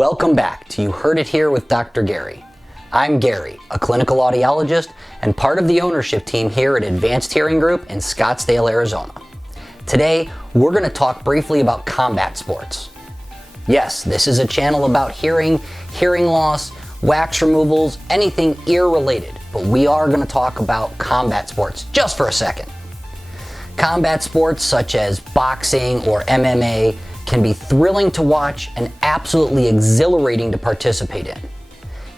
Welcome back to You Heard It Here with Dr. Gary. I'm Gary, a clinical audiologist and part of the ownership team here at Advanced Hearing Group in Scottsdale, Arizona. Today, we're going to talk briefly about combat sports. Yes, this is a channel about hearing, hearing loss, wax removals, anything ear related, but we are going to talk about combat sports just for a second. Combat sports such as boxing or MMA can be thrilling to watch and absolutely exhilarating to participate in.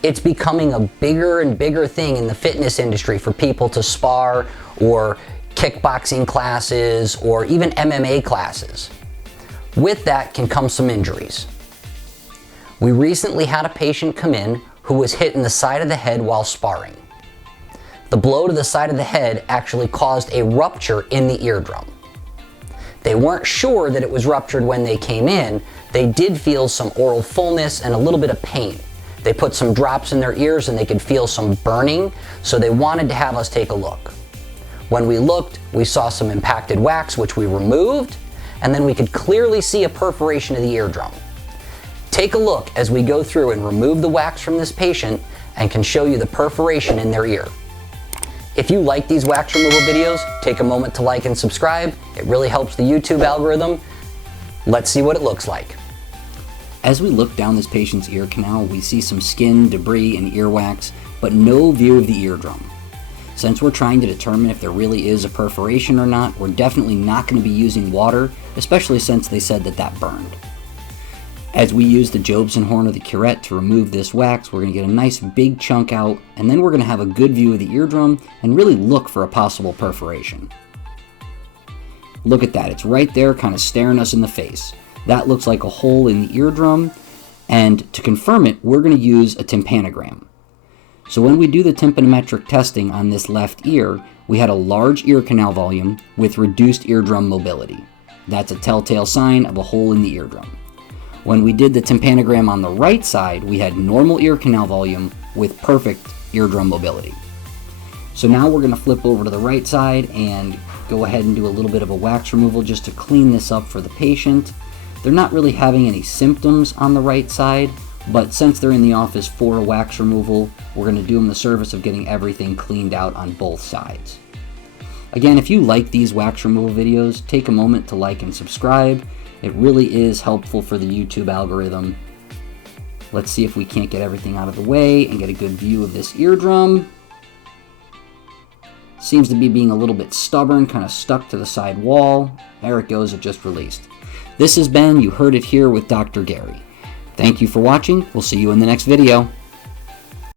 It's becoming a bigger and bigger thing in the fitness industry for people to spar or kickboxing classes or even MMA classes. With that can come some injuries. We recently had a patient come in who was hit in the side of the head while sparring. The blow to the side of the head actually caused a rupture in the eardrum. They weren't sure that it was ruptured when they came in. They did feel some oral fullness and a little bit of pain. They put some drops in their ears and they could feel some burning, so they wanted to have us take a look. When we looked, we saw some impacted wax, which we removed, and then we could clearly see a perforation of the eardrum. Take a look as we go through and remove the wax from this patient and can show you the perforation in their ear. If you like these wax removal videos, take a moment to like and subscribe. It really helps the YouTube algorithm. Let's see what it looks like. As we look down this patient's ear canal, we see some skin, debris, and earwax, but no view of the eardrum. Since we're trying to determine if there really is a perforation or not, we're definitely not going to be using water, especially since they said that burned. As we use the Jobson horn or the curette to remove this wax, we're going to get a nice big chunk out, and then we're going to have a good view of the eardrum and really look for a possible perforation. Look at that, it's right there kind of staring us in the face. That looks like a hole in the eardrum, and to confirm it, we're going to use a tympanogram. So when we do the tympanometric testing on this left ear, we had a large ear canal volume with reduced eardrum mobility. That's a telltale sign of a hole in the eardrum. When we did the tympanogram on the right side, we had normal ear canal volume with perfect eardrum mobility. So now we're going to flip over to the right side and go ahead and do a little bit of a wax removal just to clean this up for the patient. They're not really having any symptoms on the right side, but since they're in the office for a wax removal, we're going to do them the service of getting everything cleaned out on both sides. Again, if you like these wax removal videos, take a moment to like and subscribe. It really is helpful for the YouTube algorithm. Let's see if we can't get everything out of the way and get a good view of this eardrum. Seems to be being a little bit stubborn, kind of stuck to the side wall. There it goes, it just released. This has been You Heard It Here with Dr. Gary. Thank you for watching. We'll see you in the next video.